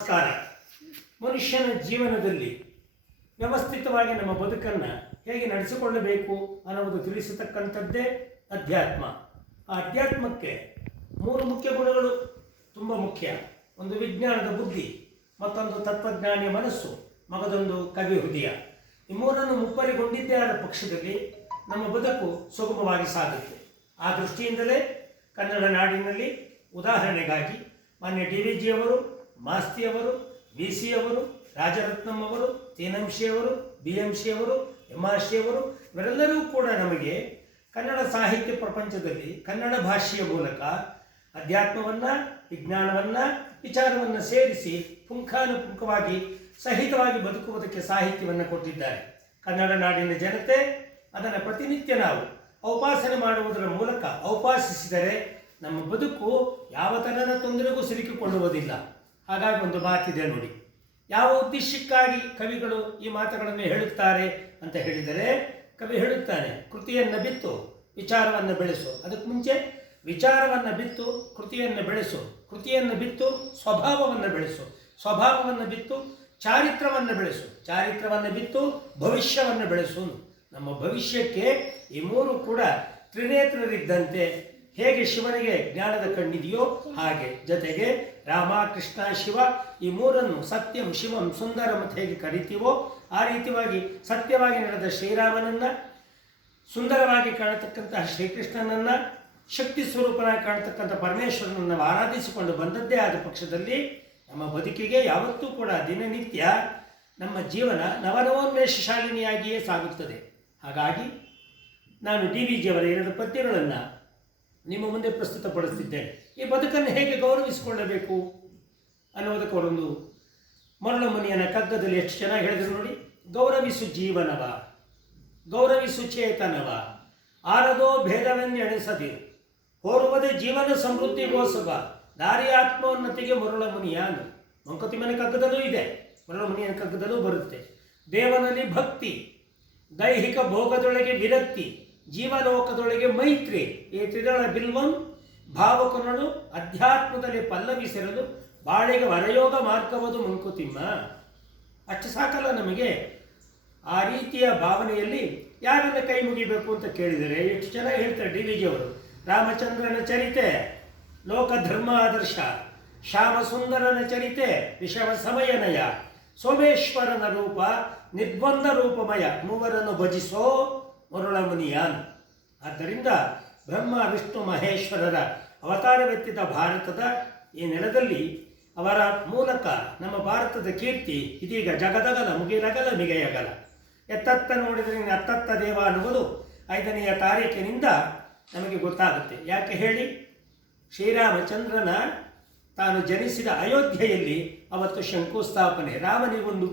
ನಮಸ್ಕಾರ. ಮನುಷ್ಯನ ಜೀವನದಲ್ಲಿ ವ್ಯವಸ್ಥಿತವಾಗಿ ನಮ್ಮ ಬದುಕನ್ನು ಹೇಗೆ ನಡೆಸಿಕೊಳ್ಳಬೇಕು ಅನ್ನೋದು ತಿಳಿಸತಕ್ಕಂಥದ್ದೇ ಅಧ್ಯಾತ್ಮ. ಆ ಅಧ್ಯಾತ್ಮಕ್ಕೆ ಮೂರು ಮುಖ್ಯ ಗುಣಗಳು ತುಂಬ ಮುಖ್ಯ. ಒಂದು ವಿಜ್ಞಾನದ ಬುದ್ಧಿ, ಮತ್ತೊಂದು ತತ್ವಜ್ಞಾನಿಯ ಮನಸ್ಸು, ಮಗದೊಂದು ಕವಿ ಹೃದಯ. ಈ ಮೂರನ್ನು ಮುಪ್ಪರಿಗೊಂಡಿದ್ದೇ ಆದ ಪಕ್ಷದಲ್ಲಿ ನಮ್ಮ ಬದುಕು ಸುಗಮವಾಗಿ ಸಾಗುತ್ತೆ. ಆ ದೃಷ್ಟಿಯಿಂದಲೇ ಕನ್ನಡ ನಾಡಿನಲ್ಲಿ ಉದಾಹರಣೆಗಾಗಿ ಮಾನ್ಯ DVG ಅವರು, ಮಾಸ್ತಿಯವರು, VC ಅವರು, ರಾಜರತ್ನಂ ಅವರು, ತೇನಂಶಿ ಅವರು, BMC ಅವರು, MRC ಅವರು ಇವರೆಲ್ಲರೂ ಕೂಡ ನಮಗೆ ಕನ್ನಡ ಸಾಹಿತ್ಯ ಪ್ರಪಂಚದಲ್ಲಿ ಕನ್ನಡ ಭಾಷೆಯ ಮೂಲಕ ಅಧ್ಯಾತ್ಮವನ್ನು, ವಿಜ್ಞಾನವನ್ನು, ವಿಚಾರವನ್ನು ಸೇರಿಸಿ ಪುಂಖಾನುಪುಂಖವಾಗಿ ಸಹಿತವಾಗಿ ಬದುಕುವುದಕ್ಕೆ ಸಾಹಿತ್ಯವನ್ನು ಕೊಟ್ಟಿದ್ದಾರೆ. ಕನ್ನಡ ನಾಡಿನ ಜನತೆ ಅದನ್ನು ಪ್ರತಿನಿತ್ಯ ನಾವು ಔಪಾಸನೆ ಮಾಡುವುದರ ಮೂಲಕ ಔಪಾಸಿಸಿದರೆ ನಮ್ಮ ಬದುಕು ಯಾವ ಥರದ ತೊಂದರೆಗೂ ಸಿಲುಕಿಕೊಳ್ಳುವುದಿಲ್ಲ. ಹಾಗಾಗಿ ಒಂದು ಮಾತಿದೆ ನೋಡಿ, ಯಾವ ಉದ್ದೇಶಕ್ಕಾಗಿ ಕವಿಗಳು ಈ ಮಾತುಗಳನ್ನು ಹೇಳುತ್ತಾರೆ ಅಂತ ಹೇಳಿದರೆ, ಕವಿ ಹೇಳುತ್ತಾನೆ, ಕೃತಿಯನ್ನು ಬಿತ್ತು ವಿಚಾರವನ್ನು ಬೆಳೆಸು. ಅದಕ್ಕೆ ಮುಂಚೆ ವಿಚಾರವನ್ನು ಬಿತ್ತು ಕೃತಿಯನ್ನು ಬೆಳೆಸು, ಕೃತಿಯನ್ನು ಬಿತ್ತು ಸ್ವಭಾವವನ್ನು ಬೆಳೆಸು, ಸ್ವಭಾವವನ್ನು ಬಿತ್ತು ಚಾರಿತ್ರವನ್ನು ಬೆಳೆಸು, ಚಾರಿತ್ರವನ್ನು ಬಿತ್ತು ಭವಿಷ್ಯವನ್ನು ಬೆಳೆಸು. ನಮ್ಮ ಭವಿಷ್ಯಕ್ಕೆ ಈ ಮೂರು ಕೂಡ ತ್ರಿನೇತ್ರರಿದ್ದಂತೆ. ಹೇಗೆ ಶಿವನಿಗೆ ಜ್ಞಾನದ ಕಣ್ಣಿದೆಯೋ ಹಾಗೆ ಜೊತೆಗೆ ರಾಮ, ಕೃಷ್ಣ, ಶಿವ ಈ ಮೂರನ್ನು ಸತ್ಯಂ, ಶಿವಂ, ಸುಂದರಂ ಅಂತ ಹೇಗೆ ಕರಿತೀವೋ ಆ ರೀತಿಯಾಗಿ ಸತ್ಯವಾಗಿ ನಡೆದ ಶ್ರೀರಾಮನನ್ನು, ಸುಂದರವಾಗಿ ಕಾಣತಕ್ಕಂತಹ ಶ್ರೀಕೃಷ್ಣನನ್ನು, ಶಕ್ತಿ ಸ್ವರೂಪನಾಗಿ ಕಾಣತಕ್ಕಂಥ ಪರಮೇಶ್ವರನನ್ನು ಆರಾಧಿಸಿಕೊಂಡು ಬಂದದ್ದೇ ಆದ ಪಕ್ಷದಲ್ಲಿ ನಮ್ಮ ಬದುಕಿಗೆ ಯಾವತ್ತೂ ಕೂಡ ದಿನನಿತ್ಯ ನಮ್ಮ ಜೀವನ ನವನವೋನ್ಮೇಷಶಾಲಿನಿಯಾಗಿಯೇ ಸಾಗುತ್ತದೆ. ಹಾಗಾಗಿ ನಾನು DVG ಅವರ 2 ಪದ್ಯಗಳನ್ನು ನಿಮ್ಮ ಮುಂದೆ ಪ್ರಸ್ತುತಪಡಿಸುತ್ತಿದ್ದೇನೆ. ಈ ಬದುಕನ್ನು ಹೇಗೆ ಗೌರವಿಸಿಕೊಳ್ಳಬೇಕು ಅನ್ನುವುದಕ್ಕೆ ಅವರೊಂದು ಮರಳು ಮುನಿಯನ ಕಗ್ಗದಲ್ಲಿ ಎಷ್ಟು ಚೆನ್ನಾಗಿ ಹೇಳಿದ್ರು ನೋಡಿ. ಗೌರವಿಸು ಜೀವನವ, ಗೌರವಿಸು ಚೇತನವ, ಆರದೋ ಭೇದವೆಂದೆಣಿಸದಿರು, ಹೋರುವುದೇ ಜೀವನ ಸಮೃದ್ಧಿಗೋಸ್ಕರ ದಾರಿ ಆತ್ಮೋನ್ನತಿಗೆ ಮರಳ ಮುನಿಯಾನು. ಮಂಕುತಿಮ್ಮನ ಕಗ್ಗದಲ್ಲೂ ಇದೆ, ಮರಳ ಮುನಿಯನ ಕಗ್ಗದಲ್ಲೂ ಬರುತ್ತೆ. ದೇವನಲ್ಲಿ ಭಕ್ತಿ, ದೈಹಿಕ ಭೋಗದೊಳಗೆ ವಿರಕ್ತಿ, ಜೀವಲೋಕದೊಳಗೆ ಮೈತ್ರಿ, ಈ ತ್ರಿದಳ ಬಿಲ್ವಂ ಭಾವಕನನು ಅಧ್ಯಾತ್ಮದಲ್ಲಿ ಪಲ್ಲವಿಸಿರಲು ಬಾಳಿಗೆ ವರಯೋಗ ಮಾರ್ಗವದು ಮಂಕುತಿಮ್ಮ. ಅಷ್ಟು ಸಾಕಲ್ಲ ನಮಗೆ. ಆ ರೀತಿಯ ಭಾವನೆಯಲ್ಲಿ ಯಾರನ್ನು ಕೈ ಮುಗಿಬೇಕು ಅಂತ ಕೇಳಿದರೆ ಎಷ್ಟು ಚೆನ್ನಾಗಿ ಹೇಳ್ತಾರೆ DVG ಅವರು. ರಾಮಚಂದ್ರನ ಚರಿತೆ ಲೋಕ ಧರ್ಮ ಆದರ್ಶ, ಶ್ಯಾಮ ಸುಂದರನ ಚರಿತೆ ವಿಷಮ ಸಮಯನಯ, ಸೋಮೇಶ್ವರನ ರೂಪ ನಿರ್ಬಂಧ ರೂಪಮಯ, ಮೂವರನ್ನು ಭಜಿಸೋ ಮರುಳ ಮುನಿಯಾನ್. ಆದ್ದರಿಂದ ಬ್ರಹ್ಮ, ವಿಷ್ಣು, ಮಹೇಶ್ವರರ ಅವತಾರವೆತ್ತಿದ ಭಾರತದ ಈ ನೆಲದಲ್ಲಿ ಅವರ ಮೂಲಕ ನಮ್ಮ ಭಾರತದ ಕೀರ್ತಿ ಇದೀಗ ಜಗದಗಲ ಮುಗಿಲಗಲ ಮಿಗೆಯಗಲ. ಎತ್ತತ್ತ ನೋಡಿದರೆ ಅತ್ತತ್ತ ದೇವ ಅನ್ನುವುದು 5ನೇ ತಾರೀಕಿನಿಂದ ನಮಗೆ ಗೊತ್ತಾಗುತ್ತೆ. ಯಾಕೆ ಹೇಳಿ? ಶ್ರೀರಾಮಚಂದ್ರನ ತಾನು ಜನಿಸಿದ ಅಯೋಧ್ಯೆಯಲ್ಲಿ ಅವತ್ತು ಶಂಕುಸ್ಥಾಪನೆ. ರಾಮನಿಗೊಂದು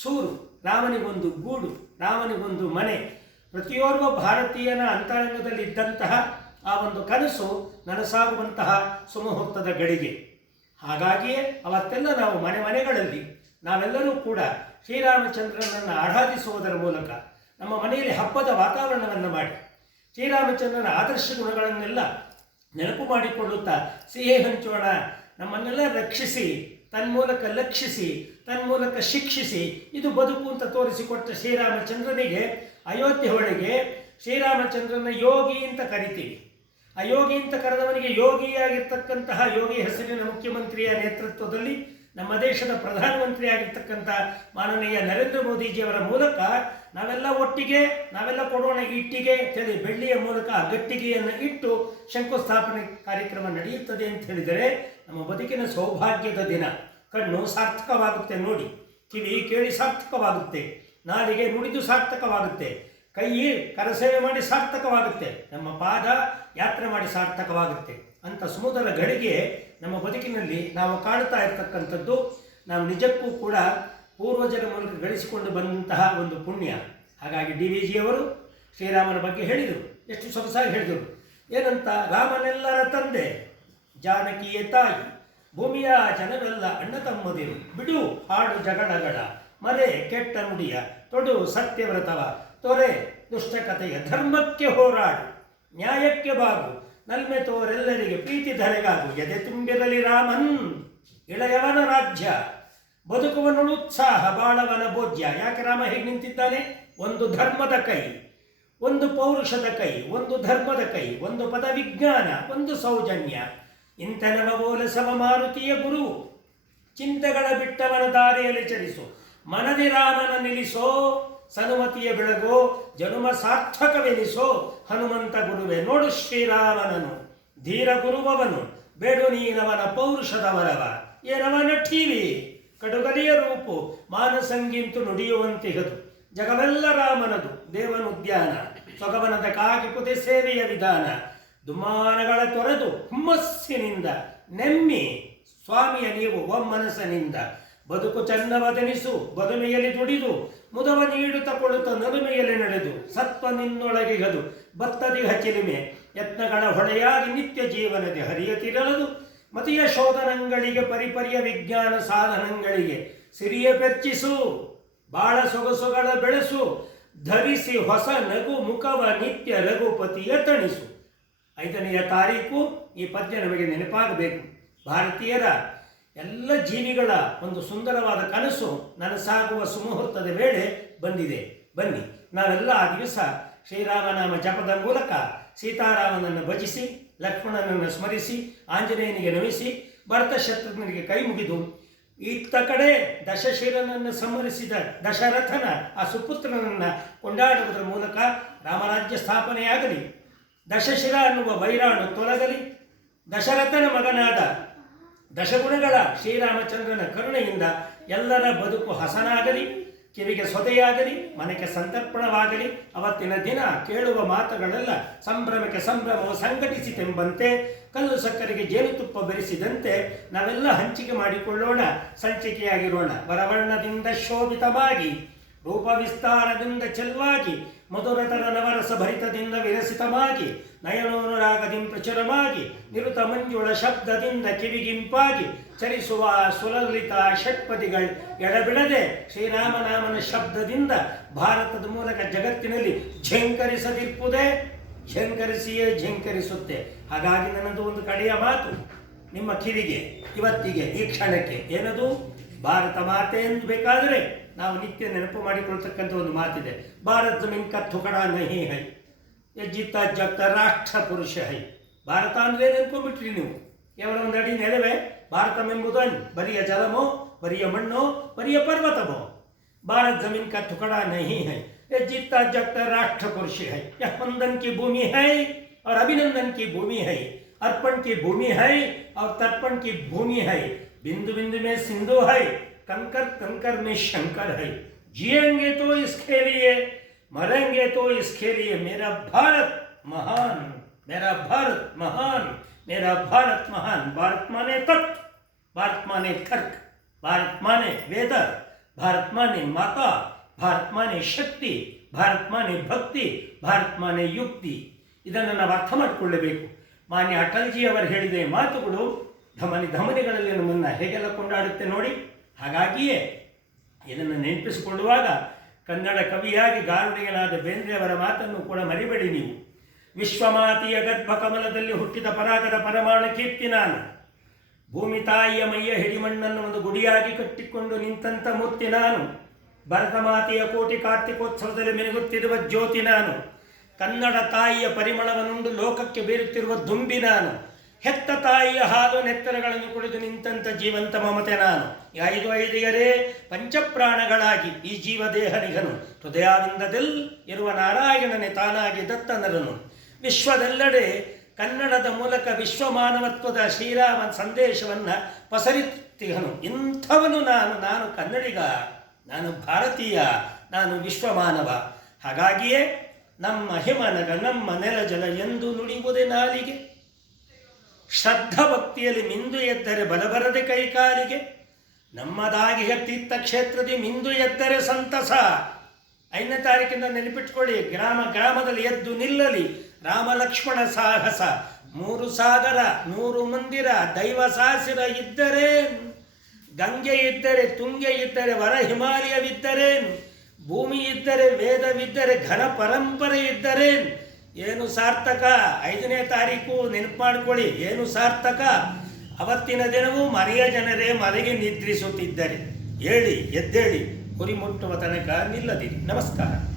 ಸೂರು, ರಾಮನಿಗೊಂದು ಗೂಡು, ರಾಮನಿಗೊಂದು ಮನೆ. ಪ್ರತಿಯೋರ್ವ ಭಾರತೀಯನ ಅಂತರಂಗದಲ್ಲಿ ಇದ್ದಂತಹ ಆ ಒಂದು ಕನಸು ನನಸಾಗುವಂತಹ ಸುಮುಹೂರ್ತದ ಗಳಿಗೆ. ಹಾಗಾಗಿಯೇ ಅವತ್ತೆಲ್ಲ ನಾವು ಮನೆಗಳಲ್ಲಿ ನಾವೆಲ್ಲರೂ ಕೂಡ ಶ್ರೀರಾಮಚಂದ್ರನನ್ನು ಆರಾಧಿಸುವುದರ ಮೂಲಕ ನಮ್ಮ ಮನೆಯಲ್ಲಿ ಹಬ್ಬದ ವಾತಾವರಣವನ್ನು ಮಾಡಿ ಶ್ರೀರಾಮಚಂದ್ರನ ಆದರ್ಶ ಗುಣಗಳನ್ನೆಲ್ಲ ನೆನಪು ಮಾಡಿಕೊಳ್ಳುತ್ತಾ ಸಿಹಿ ಹಂಚೋಣ, ನಮ್ಮನ್ನೆಲ್ಲ ರಕ್ಷಿಸಿ, ತನ್ಮೂಲಕ ಲಕ್ಷಿಸಿ, ತನ್ಮೂಲಕ ಶಿಕ್ಷಿಸಿ, ಇದು ಬದುಕು ಅಂತ ತೋರಿಸಿಕೊಟ್ಟ ಶ್ರೀರಾಮಚಂದ್ರನಿಗೆ ಅಯೋಧ್ಯೆ ಒಳಗೆ ಶ್ರೀರಾಮಚಂದ್ರನ ಯೋಗಿ ಅಂತ ಕರಿತೀವಿ. ಆ ಯೋಗಿ ಅಂತ ಕರೆದವನಿಗೆ ಯೋಗಿಯಾಗಿರ್ತಕ್ಕಂತಹ ಯೋಗಿ ಹೆಸರಿನ ಮುಖ್ಯಮಂತ್ರಿಯ ನೇತೃತ್ವದಲ್ಲಿ ನಮ್ಮ ದೇಶದ ಪ್ರಧಾನಮಂತ್ರಿ ಆಗಿರ್ತಕ್ಕಂಥ ಮಾನನೀಯ ನರೇಂದ್ರ ಮೋದಿಜಿಯವರ ಮೂಲಕ ನಾವೆಲ್ಲ ಒಟ್ಟಿಗೆ ನಾವೆಲ್ಲ ಕೊಡೋಣ ಇಟ್ಟಿಗೆ ಅಂತೇಳಿ ಬೆಳ್ಳಿಯ ಮೂಲಕ ಗಟ್ಟಿಗೆಯನ್ನು ಇಟ್ಟು ಶಂಕುಸ್ಥಾಪನೆ ಕಾರ್ಯಕ್ರಮ ನಡೆಯುತ್ತದೆ ಅಂತ ಹೇಳಿದರೆ ನಮ್ಮ ಬದುಕಿನ ಸೌಭಾಗ್ಯದ ದಿನ. ಕಣ್ಣು ಸಾರ್ಥಕವಾಗುತ್ತೆ ನೋಡಿ, ಕಿವಿ ಕೇಳಿ ಸಾರ್ಥಕವಾಗುತ್ತೆ, ನಾಲಿಗೆ ನುಡಿದು ಸಾರ್ಥಕವಾಗುತ್ತೆ, ಕೈ ಕರಸೇವೆ ಮಾಡಿ ಸಾರ್ಥಕವಾಗುತ್ತೆ, ನಮ್ಮ ಪಾದ ಯಾತ್ರೆ ಮಾಡಿ ಸಾರ್ಥಕವಾಗುತ್ತೆ. ಅಂಥ ಸುಮಧುರ ಘಳಿಗೆ ನಮ್ಮ ಬದುಕಿನಲ್ಲಿ ನಾವು ಕಾಣ್ತಾ ಇರ್ತಕ್ಕಂಥದ್ದು ನಾವು ನಿಜಕ್ಕೂ ಕೂಡ ಪೂರ್ವಜರ ಮೂಲಕ ಗಳಿಸಿಕೊಂಡು ಬಂದಂತಹ ಒಂದು ಪುಣ್ಯ. ಹಾಗಾಗಿ DVG ಅವರು ಶ್ರೀರಾಮನ ಬಗ್ಗೆ ಹೇಳಿದರು, ಎಷ್ಟು ಸೊಗಸಾಗಿ ಹೇಳಿದರು. ಏನಂತ? ರಾಮನೆಲ್ಲರ ತಂದೆ, ಜಾನಕಿಯ ತಾಯಿ, ಭೂಮಿಯ ಜನವೆಲ್ಲ ಅಣ್ಣ ತಮ್ಮದಿರು, ಬಿಡು ಹಾಡು ಜಗಳಗಳ, ಮರೆ ಕೆಟ್ಟ ನುಡಿಯ, ತೊಡು ಸತ್ಯವ್ರತವ, ತೊರೆ ದುಷ್ಟಕತೆಯ, ಧರ್ಮಕ್ಕೆ ಹೋರಾಡು, ನ್ಯಾಯಕ್ಕೆ ಬಾಗು, ನಲ್ಮೆ ತೋರೆಲ್ಲರಿಗೆ ಪ್ರೀತಿ ಧರೆಗಾಗು, ಎದೆ ತುಂಬಿರಲಿ ರಾಮನ್, ಇಳೆಯವನ ರಾಜ್ಯ, ಬದುಕುವನು ಉತ್ಸಾಹ, ಬಾಳವನ ಭೋಜ್ಯ. ಯಾಕೆ ರಾಮ ಹೇಗೆ ನಿಂತಿದ್ದಾನೆ? ಒಂದು ಧರ್ಮದ ಕೈ, ಒಂದು ಪೌರುಷದ ಕೈ, ಒಂದು ಧರ್ಮದ ಕೈ, ಒಂದು ಪದ ವಿಜ್ಞಾನ, ಒಂದು ಸೌಜನ್ಯ. ಇಂಥನವ ಓಲಸವ ಮಾರುತಿಯ ಗುರು, ಚಿಂತೆಗಳ ಬಿಟ್ಟವನ ದಾರಿಯಲ್ಲಿ ಚಲಿಸು, ಮನದಿ ರಾಮನ ನಿಲ್ಲಿಸೋ, ಸನುಮತಿಯ ಬೆಳಗೋ, ಜನುಮ ಸಾರ್ಥಕವೆನಿಸೋ ಹನುಮಂತ ಗುರುವೆ. ನೋಡು ಶ್ರೀರಾಮನನು ಧೀರ ಗುರುವವನು, ಬೇಡು ನೀನವನ ಪೌರುಷದ ವರವ. ಏನವನ ಟಿವಿ ಕಡುಗಲಿಯ ರೂಪು, ಮಾನಸಂಗಿಂತು ನುಡಿಯುವಂತಿಹದು. ಜಗವೆಲ್ಲ ರಾಮನದು ದೇವನುದ್ಯಾನ, ಸೊಗವನದ ಕಾಗಿಪುದೆ ಸೇವೆಯ ವಿಧಾನ. ದುಮಾನಗಳ ತೊರೆದು ಹುಮ್ಮಸ್ಸಿನಿಂದ ನೆಮ್ಮಿ ಸ್ವಾಮಿಯ ನೀವು ಒಮ್ಮನಸ್ಸಿನಿಂದ. ಬದುಕು ಚನ್ನವದನಿಸು ಬದುಮೆಯಲ್ಲಿ ದುಡಿದು, ಮುದವ ನೀಡುತ್ತ ಕೊಡುತ್ತ ನದುಮೆಯಲ್ಲಿ ನಡೆದು. ಸತ್ವ ನಿನ್ನೊಳಗಿಗದು ಬತ್ತದಿ ಹಚಿಲಿಮೆ, ಯತ್ನಗಳ ಹೊಳೆಯಾಗಿ ನಿತ್ಯ ಜೀವನದೆ ಹರಿಯತಿರಲದು. ಮತಿಯ ಶೋಧನಗಳಿಗೆ ಪರಿಪರಿಯ ವಿಜ್ಞಾನ ಸಾಧನಗಳಿಗೆ ಸಿರಿಯ ಬೆಚ್ಚಿಸು, ಬಾಳ ಸೊಗಸೊಗಳ ಬೆಳೆಸು. ಧರಿಸಿ ಹೊಸ ನಗು ಮುಖವ ನಿತ್ಯ ರಘುಪತಿಯ ತಣಿಸು. 5ನೇ ತಾರೀಕು ಈ ಪದ್ಯ ನಮಗೆ ನೆನಪಾಗಬೇಕು. ಭಾರತೀಯರ ಎಲ್ಲ ಜೀವಿಗಳ ಒಂದು ಸುಂದರವಾದ ಕನಸು ನನಸಾಗುವ ಸುಮುಹೂರ್ತದ ವೇಳೆ ಬಂದಿದೆ. ಬನ್ನಿ ನಾವೆಲ್ಲ ಆ ದಿವಸ ಶ್ರೀರಾಮನಾಮ ಜಪದ ಮೂಲಕ ಸೀತಾರಾಮನನ್ನು ಭಜಿಸಿ, ಲಕ್ಷ್ಮಣನನ್ನು ಸ್ಮರಿಸಿ, ಆಂಜನೇಯನಿಗೆ ನಮಿಸಿ, ಭರತ ಶತ್ರುಘ್ನನಿಗೆ ಕೈ ಮುಗಿದು, ಇತ್ತ ಕಡೆ ದಶಶಿರನನ್ನು ಸಂಹರಿಸಿದ ದಶರಥನ ಆ ಸುಪುತ್ರನನ್ನು ಕೊಂಡಾಡುವುದರ ಮೂಲಕ ರಾಮರಾಜ್ಯ ಸ್ಥಾಪನೆಯಾಗಲಿ, ದಶಶಿರ ಅನ್ನುವ ವೈರಾಣು ತೊಲಗಲಿ, ದಶರಥನ ಮಗನಾದ ದಶಗುಣಗಳ ಶ್ರೀರಾಮಚಂದ್ರನ ಕರುಣೆಯಿಂದ ಎಲ್ಲರ ಬದುಕು ಹಸನಾಗಲಿ, ಕಿವಿಗೆ ಸೊದೆಯಾಗಲಿ, ಮನಕ್ಕೆ ಸಂತರ್ಪಣವಾಗಲಿ. ಅವತ್ತಿನ ದಿನ ಕೇಳುವ ಮಾತುಗಳೆಲ್ಲ ಸಂಭ್ರಮಕ್ಕೆ ಸಂಭ್ರಮವು ಸಂಘಟಿಸಿತೆಂಬಂತೆ, ಕಲ್ಲು ಸಕ್ಕರೆಗೆ ಜೇನುತುಪ್ಪ ಬೆರೆಸಿದಂತೆ ನಾವೆಲ್ಲ ಹಂಚಿಕೆ ಮಾಡಿಕೊಳ್ಳೋಣ, ಸಂಚಿಕೆಯಾಗಿರೋಣ. ವರವರ್ಣದಿಂದ ಶೋಭಿತವಾಗಿ, ರೂಪ ವಿಸ್ತಾರದಿಂದ ಚೆಲ್ವಾಗಿ, ಮಧುರತರ ನವರಸ ಭರಿತದಿಂದ ವಿರಸಿತವಾಗಿ, ನಯನೋನುರಾಗದಿಂ ಪ್ರಚುರವಾಗಿ, ನಿರುತ ಮಂಜುಳ ಶಬ್ದದಿಂದ ಕಿವಿಗಿಂಪಾಗಿ ಚಲಿಸುವ ಸುಲಲಿತ ಷಟ್ಪದಿಗಳು ಎಡಬಿಡದೆ ಶ್ರೀರಾಮನಾಮನ ಶಬ್ದದಿಂದ ಭಾರತದ ಮೂಲಕ ಜಗತ್ತಿನಲ್ಲಿ ಝಂಕರಿಸದಿರ್ಪುದೇ, ಝಂಕರಿಸಿಯೇ ಝಂಕರಿಸುತ್ತೆ. ಹಾಗಾಗಿ ನನ್ನದು ಒಂದು ಕಡೆಯ ಮಾತು ನಿಮ್ಮ ಕಿವಿಗೆ, ಇವತ್ತಿಗೆ, ಈ ಕ್ಷಣಕ್ಕೆ. ಏನದು? ಭಾರತ ಮಾತೆ ಎಂದು ಬೇಕಾದರೆ ನಾವು ನಿತ್ಯ ನೆನಪು ಮಾಡಿಕೊಳ್ತಕ್ಕಂಥ ಒಂದು ಮಾತಿದೆ. ಭಾರತ ಜಮೀನ್ ಕಾ ತುಕಡ ನಹಿ ಹೈ, ಯಜ್ಜಿತ ಜಗತ ರಾಷ್ಟ್ರ ಪುರುಷ ಹೈ. ಭಾರತ ಅಂದರೆ ನೆನ್ಕೊಂಡ್ಬಿಟ್ರಿ ನೀವು, ಕೇವಲ ಒಂದು ಅಡಿ ನೆಲವೇ? ಭಾರತವೆಂಬುದು ಬರಿಯ ಜಲಮೋ, ಬರಿಯ ಮಣ್ಣೋ, ಬರಿಯ ಪರ್ವತಮೋ? ಭಾರತ ಜಮೀನ್ ಕಾ ತುಕಡ ನಹಿ ಹೈ, ये जीता जागता राष्ट्र पुरुष है। यह वंदन की भूमि है और अभिनंदन की भूमि है, अर्पण की भूमि है और तर्पण की भूमि है। बिंदु बिंदु में सिंधु है, कंकर कंकर में शंकर है। जिएंगे तो इसके लिए, मरेंगे तो इसके लिए। मेरा भारत महान, मेरा भारत महान, मेरा भारत महान। भारत माने तत्व, भारत माने तर्क, भारत माने वेद, भारत माने माता, ಭಾರತ್ ಮಾನೆ ಶಕ್ತಿ, ಭಾರತ್ ಮಾನೆ ಭಕ್ತಿ, ಭಾರತ್ ಮಾನೆ ಯುಕ್ತಿ. ಇದನ್ನು ನಾವು ಅರ್ಥ ಮಾಡಿಕೊಳ್ಳಬೇಕು. ಮಾನ್ಯ ಅಟಲ್ಜಿಯವರು ಹೇಳಿದ ಮಾತುಗಳು ಧಮನಿಗಳಲ್ಲಿ ನಮ್ಮನ್ನು ಹೇಗೆಲ್ಲ ಕೊಂಡಾಡುತ್ತೆ ನೋಡಿ. ಹಾಗಾಗಿಯೇ ಇದನ್ನು ನೆನಪಿಸಿಕೊಳ್ಳುವಾಗ ಕನ್ನಡ ಕವಿಯಾಗಿ ಗಾರುಡಿಗನಾದ ಬೇಂದ್ರೆಯವರ ಮಾತನ್ನು ಕೂಡ ಮರಿಬೇಡಿ ನೀವು. ವಿಶ್ವಮಾತೆಯ ಗರ್ಭ ಕಮಲದಲ್ಲಿ ಹುಟ್ಟಿದ ಪರಾಗದ ಪರಮಾಣು ಕೀರ್ತಿ ನಾನು. ಭೂಮಿ ತಾಯಿಯ ಮೈಯ ಹಿಡಿಮಣ್ಣನ್ನು ಒಂದು ಗುಡಿಯಾಗಿ ಕಟ್ಟಿಕೊಂಡು ನಿಂತಂಥ ಮೂರ್ತಿ ನಾನು. ಭರತ ಮಾತೆಯ ಕೋಟಿ ಕಾರ್ತಿಕೋತ್ಸವದಲ್ಲಿ ಮಿನುಗುತ್ತಿರುವ ಜ್ಯೋತಿ ನಾನು. ಕನ್ನಡ ತಾಯಿಯ ಪರಿಮಳವನ್ನುಂಡು ಲೋಕಕ್ಕೆ ಬೀರುತ್ತಿರುವ ದುಂಬಿ ನಾನು. ಹೆತ್ತ ತಾಯಿಯ ಹಾಲು ನೆತ್ತರಗಳನ್ನು ಕುಡಿದು ನಿಂತಂಥ ಜೀವಂತ ಮಮತೆ ನಾನು. ಐದು ಐದಿಗರೇ ಪಂಚಪ್ರಾಣಗಳಾಗಿ ಈ ಜೀವದೇಹ ನಿಘನು. ಹೃದಯಾನಂದದಲ್ಲಿ ಇರುವ ನಾರಾಯಣನೇ ತಾನಾಗಿ ದತ್ತನರನು. ವಿಶ್ವದೆಲ್ಲೆಡೆ ಕನ್ನಡದ ಮೂಲಕ ವಿಶ್ವ ಮಾನವತ್ವದ ಶ್ರೀರಾಮ ಸಂದೇಶವನ್ನು ಪಸರಿಸುತ್ತಿಹನು. ಇಂಥವನು ನಾನು ಕನ್ನಡಿಗ, ನಾನು ಭಾರತೀಯ, ನಾನು ವಿಶ್ವಮಾನವ. ಹಾಗಾಗಿಯೇ ನಮ್ಮ ಹಿಮನಗ ನಮ್ಮ ನೆಲಜಲ ಎಂದು ನುಡಿಯುವುದೇ ನಾಲಿಗೆ. ಶ್ರದ್ಧಾ ಭಕ್ತಿಯಲ್ಲಿ ಮಿಂದು ಎದ್ದರೆ ಬಲಬರದೆ ಕೈಕಾಲಿಗೆ. ನಮ್ಮದಾಗಿಯ ತೀರ್ಥಕ್ಷೇತ್ರದಿ ಮಿಂದು ಎದ್ದರೆ ಸಂತಸ. 5ನೇ ತಾರೀಕಿಂದ ನೆನಪಿಟ್ಕೊಳ್ಳಿ. ಗ್ರಾಮದಲ್ಲಿ ಎದ್ದು ನಿಲ್ಲಲಿ ರಾಮ ಲಕ್ಷ್ಮಣ ಸಾಹಸ. 3 ಸಾಗರ 100 ಮಂದಿರ ದೈವ ಸಾಸಿರ ಇದ್ದರೆ, ಗಂಗೆ ಇದ್ದರೆ, ತುಂಗೆ ಇದ್ದರೆ, ವರ ಹಿಮಾಲಯವಿದ್ದರೆ, ಭೂಮಿ ಇದ್ದರೆ, ವೇದವಿದ್ದರೆ, ಘನ ಪರಂಪರೆ ಇದ್ದರೆ ಏನು ಸಾರ್ಥಕ? 5ನೇ ತಾರೀಕು ನೆನಪು ಮಾಡಿಕೊಳ್ಳಿ. ಏನು ಸಾರ್ಥಕ? ಅವತ್ತಿನ ದಿನವೂ ಮನೆಯ ಜನರೇ ಮನೆಗೆ ನಿದ್ರಿಸುತ್ತಿದ್ದರೆ, ಹೇಳಿ ಎದ್ದೇಳಿ ಗುರಿ ಮುಟ್ಟುವ ತನಕ ನಿಲ್ಲದಿರಿ. ನಮಸ್ಕಾರ.